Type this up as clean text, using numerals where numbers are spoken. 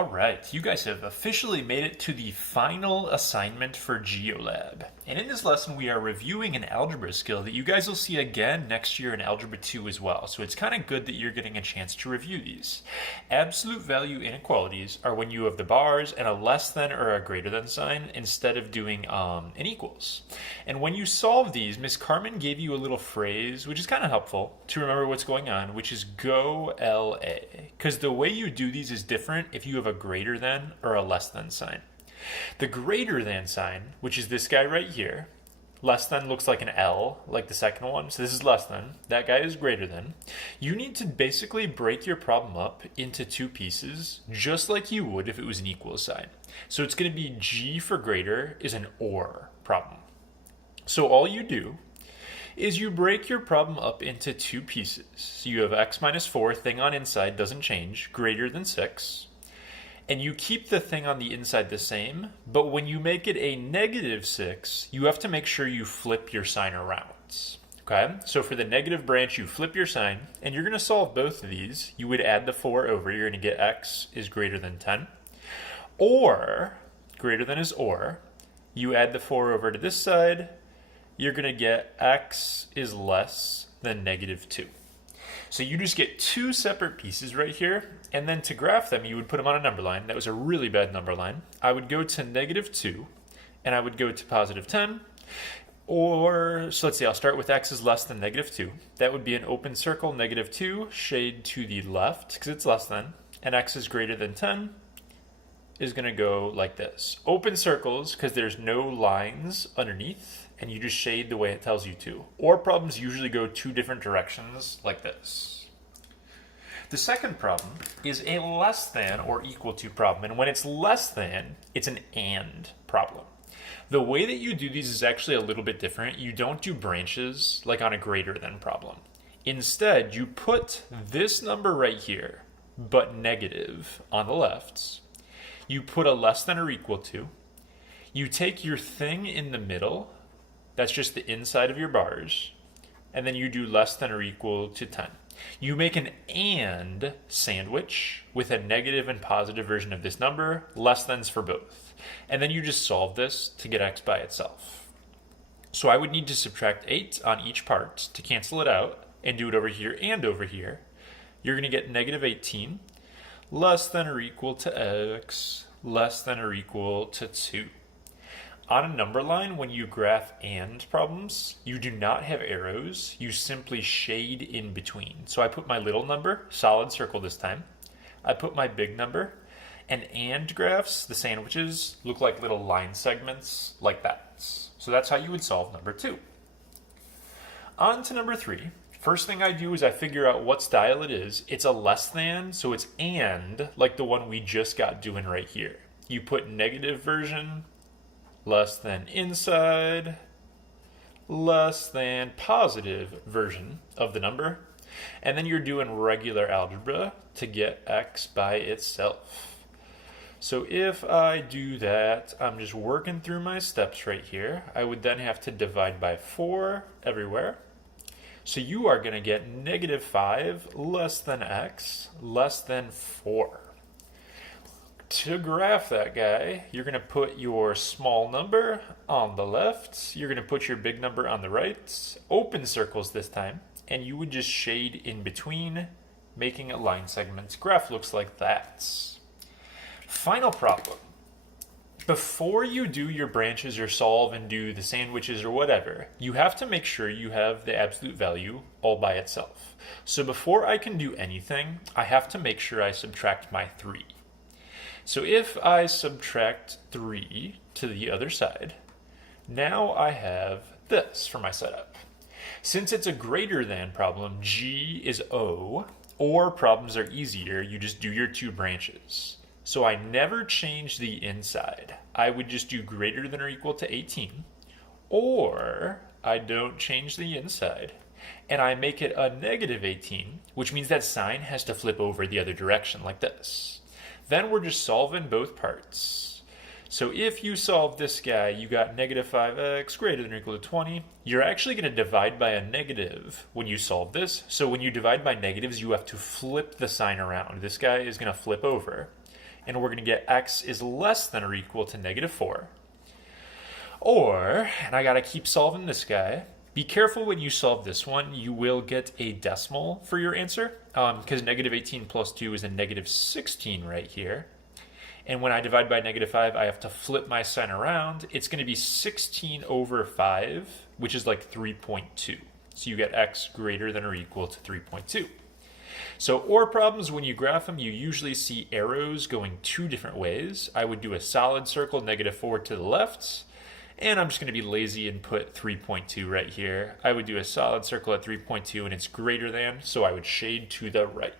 All right, you guys have officially made it to the final assignment for GeoLab. And in this lesson, we are reviewing an algebra skill that you guys will see again next year in Algebra 2 as well. So it's kind of good that you're getting a chance to review these. Absolute value inequalities are when you have the bars and a less than or a greater than sign instead of doing an equals. And when you solve these, Miss Carmen gave you a little phrase, which is kind of helpful to remember what's going on, which is go LA. Because the way you do these is different if you have a greater than or a less than sign. The greater than sign, which is this guy right here, less than looks like an L, like the second one, so this is less than, that guy is greater than. You need to basically break your problem up into two pieces, just like you would if it was an equal sign. So it's going to be G for greater is an OR problem. So all you do is you break your problem up into two pieces. So you have x minus 4, thing on inside doesn't change, greater than 6. And you keep the thing on the inside the same, but when you make it a negative 6, you have to make sure you flip your sign around. Okay, so for the negative branch, you flip your sign, and you're going to solve both of these. You would add the 4 over, you're going to get x is greater than 10. Or, greater than is or, you add the 4 over to this side, you're going to get x is less than negative 2. So you just get two separate pieces right here, and then to graph them, you would put them on a number line. That was a really bad number line. I would go to negative 2, and I would go to positive 10, or, so let's see, I'll start with x is less than negative 2. That would be an open circle, negative 2, shade to the left, because it's less than, and x is greater than 10 is going to go like this. Open circles, because there's no lines underneath, and you just shade the way it tells you to. Or problems usually go two different directions, like this. The second problem is a less than or equal to problem, and when it's less than, it's an and problem. The way that you do these is actually a little bit different. You don't do branches like on a greater than problem. Instead, you put this number right here, but negative on the left. You put a less than or equal to. You take your thing in the middle, that's just the inside of your bars, and then you do less than or equal to 10. You make an and sandwich with a negative and positive version of this number, less than's for both. And then you just solve this to get x by itself. So I would need to subtract 8 on each part to cancel it out and do it over here and over here. You're going to get negative 18 less than or equal to x less than or equal to 2. On a number line, when you graph and problems, you do not have arrows. You simply shade in between. So I put my little number, solid circle this time. I put my big number, and graphs, the sandwiches, look like little line segments like that. So that's how you would solve number 2. On to number 3. First thing I do is I figure out what style it is. It's a less than, so it's and, like the one we just got doing right here. You put negative version, less than inside, less than positive version of the number, and then you're doing regular algebra to get x by itself. So if I do that, I'm just working through my steps right here. I would then have to divide by 4 everywhere. So you are going to get negative 5 less than x less than 4. To graph that guy, you're going to put your small number on the left, you're going to put your big number on the right, open circles this time, and you would just shade in between, making a line segment. Graph looks like that. Final problem. Before you do your branches or solve and do the sandwiches or whatever, you have to make sure you have the absolute value all by itself. So before I can do anything, I have to make sure I subtract my 3. So if I subtract 3 to the other side, now I have this for my setup. Since it's a greater than problem, G is O, or problems are easier, you just do your two branches. So I never change the inside. I would just do greater than or equal to 18, or I don't change the inside, and I make it a negative 18, which means that sign has to flip over the other direction like this. Then we're just solving both parts. So if you solve this guy, you got negative 5x greater than or equal to 20. You're actually going to divide by a negative when you solve this. So when you divide by negatives, you have to flip the sign around. This guy is going to flip over. and we're going to get x is less than or equal to negative 4. Or, and I got to keep solving this guy, be careful when you solve this one, you will get a decimal for your answer, because negative 18 plus 2 is a negative 16 right here. And when I divide by negative 5, I have to flip my sign around. It's going to be 16 over 5, which is like 3.2. So you get x greater than or equal to 3.2. So OR problems, when you graph them, you usually see arrows going two different ways. I would do a solid circle, negative 4 to the left, and I'm just going to be lazy and put 3.2 right here. I would do a solid circle at 3.2, and it's greater than, so I would shade to the right.